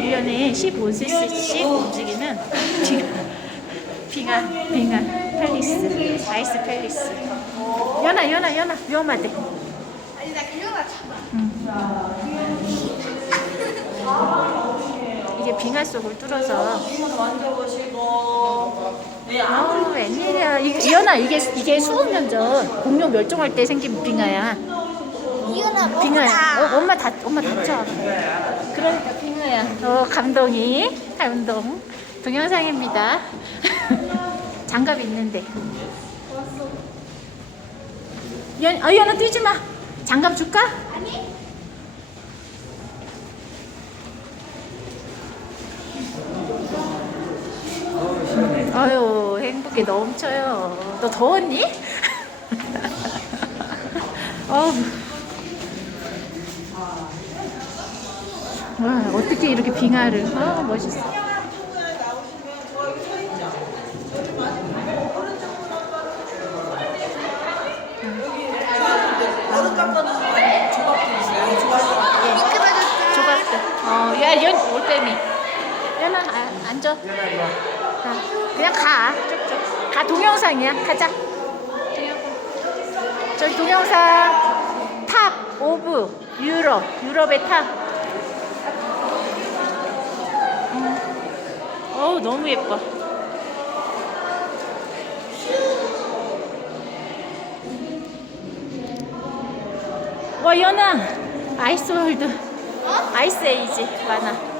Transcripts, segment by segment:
1년에 15cc씩 움직이는 빙하, 빙하 팰리스, 아이스 팰리스. 연아, 연아, 연아, 위험하대. 아니 나 그려놨 이게 빙하 속을 뚫어서. 한번 만져보시고 네, 아, 웬일이야. 이, 연아, 이게, 이게 수억 년 전 공룡 멸종할 때 생긴 빙하야. 이거는 빙하야. 어, 엄마 다, 엄마 다쳐. 그러 니까 빙하야. 어, 감동이. 감동. 동영상입니다. 장갑 있는데. 연, 아, 연아 뛰지 마. 장갑 줄까? 아니 아유, 행복이 넘쳐요. 너 더웠니? 어우. 와, 어떻게 이렇게 빙하를. 아, 멋있어. 어. 연아, 아. 그냥 가. 쭉쭉. 가, 동영상이야. 가자. 저기 동영상. 탑 오브 유럽. 유럽의 탑. 너무 예뻐. 와, 연아. 아이스 월드. 아이스 에이지 많아.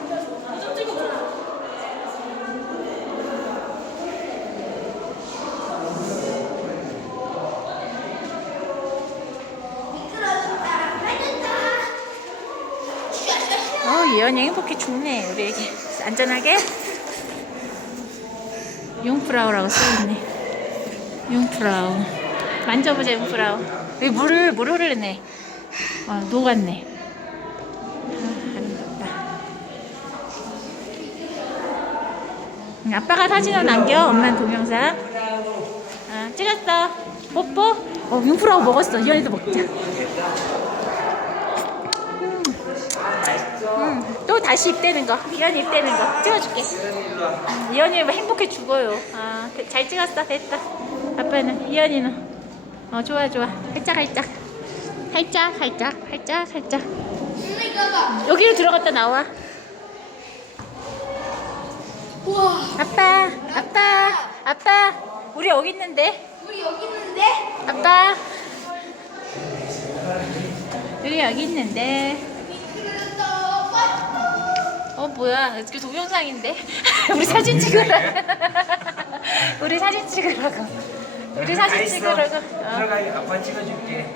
어, 예언이 행복해 죽네. 우리 애기. 안전하게. 융프라우라고 써있네. 융프라우. 만져보자, 융프라우. 여기 물을, 물 흐르네. 아, 녹았네. 아. 응, 아빠가 사진을 남겨, 엄마는 동영상. 아, 찍었어. 뽀뽀. 어, 융프라우 먹었어. 이현이도 먹자. 다시 입대는 거. 이현이 입대는 거. 찍어줄게. 음, 이현이 행복해 죽어요. 아, 그- 잘 찍었어. 됐다. 아빠는, 이현이는. 어, 좋아, 좋아. 살짝, 살짝. 살짝, 살짝, 살짝, 봐 여기로 들어갔다 나와. 우와 아빠, 아빠, 아빠. 우리 여기 있는데. 우리 여기 있는데 아빠. 우리 여기 있는데. 뭐야? 이게 동영상인데? 우리 사진 찍으러. 우리 사진 찍으러고. 우리 사진 찍으러고. 어. 들어가 아빠 찍어줄게.